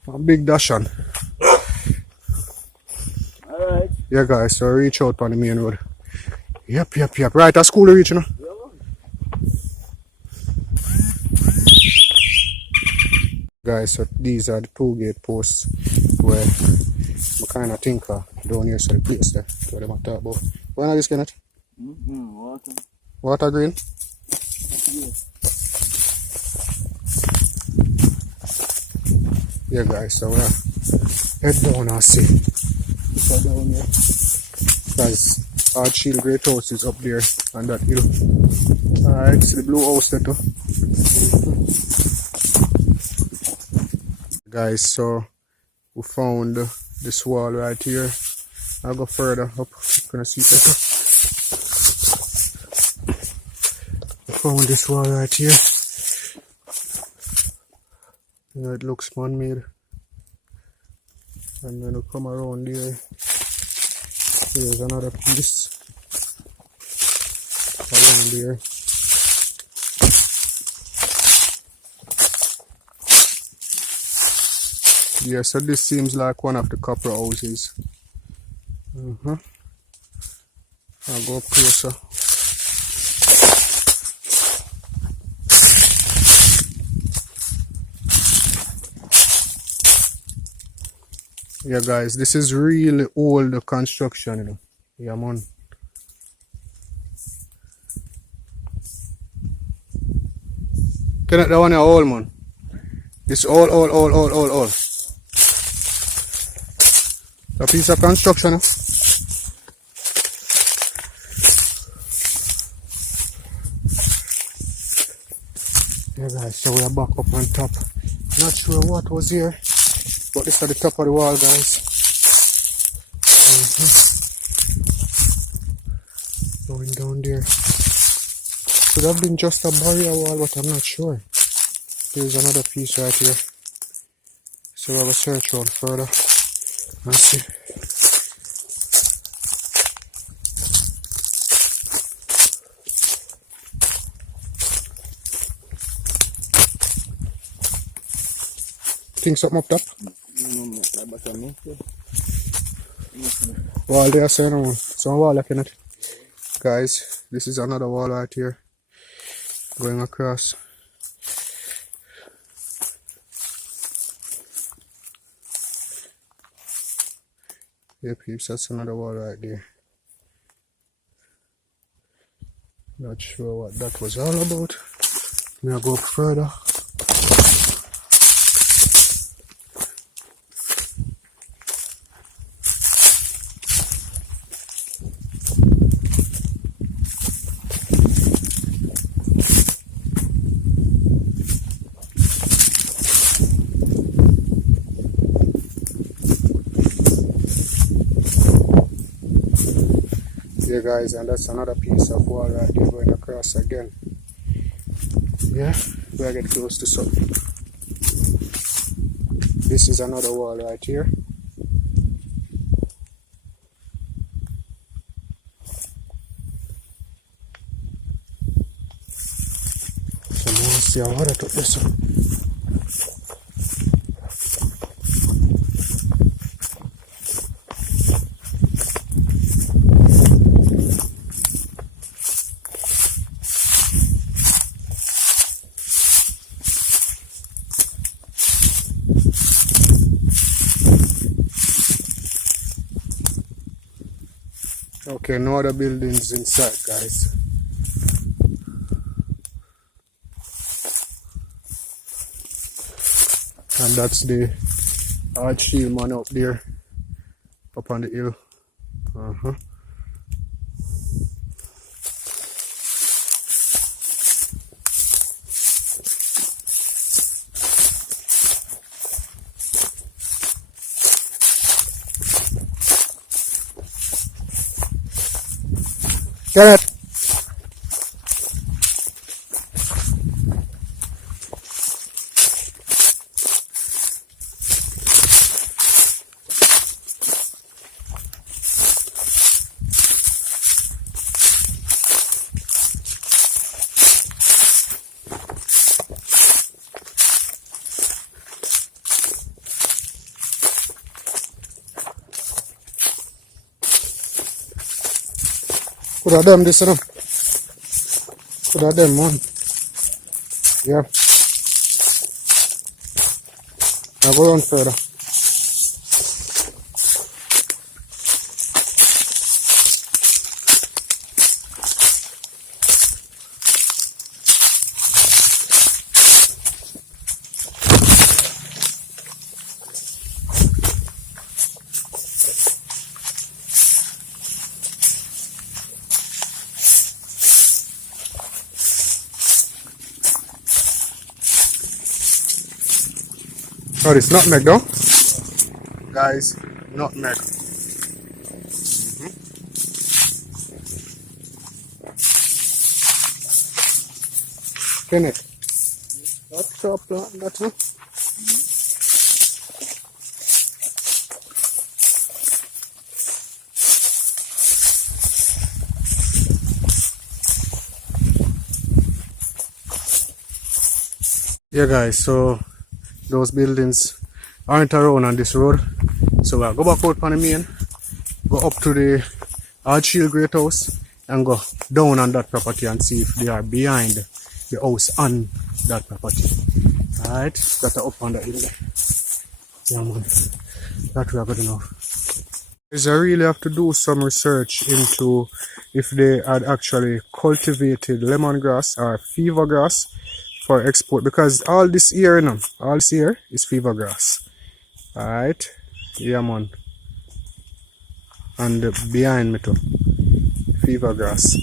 A big dash on. Yeah, guys, so reach out on the main road. Yep. Right, at school reach, you know? Guys, so these are the 2 gate posts where I kind of think down here, so the place there, where they talk about. When are this getting it? Water. Water green? Yeah, guys, so we're head down and see. So down here. Because our shield great house is up there on that hill. Alright, see the blue house there too. Guys, so we found this wall right here. I'll go further up. You can see better. We found this wall right here. You know, it looks man-made. And then we come around there. Here's another piece around there. Yeah, so this seems like one of the copper houses. I'll go up closer. Yeah, guys, this is really old construction, you know. Yeah, man. Cannot that one old, man. This old. A piece of construction, Yeah, guys, so we are back up on top. Not sure what was here, but this is the top of the wall, guys. Going down there. Could have been just a barrier wall, but I'm not sure. There's another piece right here. So we'll have a search around further. Let's see. Think something up top? Wall there, so no one. Some wall looking at. Guys, this is another wall right here. Going across. Yeah, peeps, that's another wall right there. Not sure what that was all about. We'll go up further. Yeah, guys, and that's another piece of wall right there going across again. Yeah, we are getting close to something. This is another wall right here. So now see how hard I took this one. Okay, no other buildings inside, guys. And that's the hard shield man up there, up on the hill. Get it. Could have them this, you know. Could have them one. Yeah. Now go on further. Oh, it's nutmeg though. Guys, nutmeg. Kenneth, what's up that one? Yeah guys, so those buildings aren't around on this road, so we'll go back out on the main, go up to the Archill Great House and go down on that property and see if they are behind the house on that property. Alright, that are up on the hill there. Yeah man, that we are good enough. Is I really have to do some research into if they had actually cultivated lemongrass or fever grass for export, because all this here, you know, all this here is fever grass. Alright, yeah man. And behind me too, fever grass.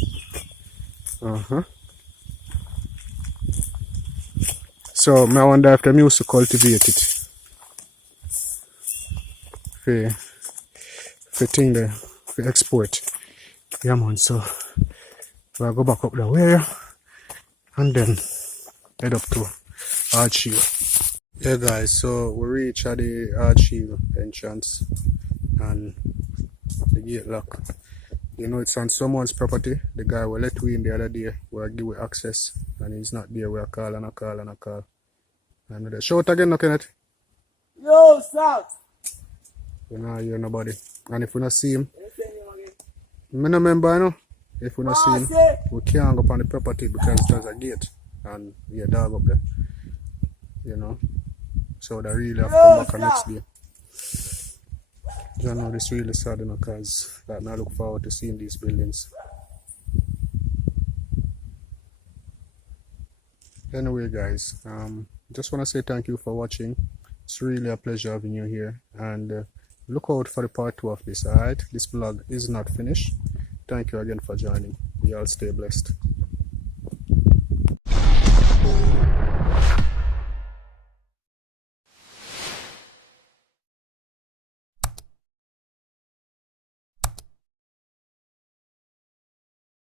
So I wonder if they used to cultivate it for thing there, for export. Yeah man, so we'll go back up the way and then head up to Archill. Yeah guys, so we reach at the Archill entrance and the gate lock. You know it's on someone's property. The guy will let we in the other day, we'll give we access, and he's not there, we'll call and a call and a call. And they shout again, no Kenneth? Yo, stop! We not hear nobody. And if we not see him, I don't remember, you know, if we not see him, we can't go up on the property because there's a gate and we a dog up there. You know, so they really have to come back the next day. You know, this really sad, you know, because I look forward to seeing these buildings. Anyway guys, just want to say thank you for watching. It's really a pleasure having you here, and look out for the part 2 of this. Alright, this vlog is not finished. Thank you again for joining. You all stay blessed.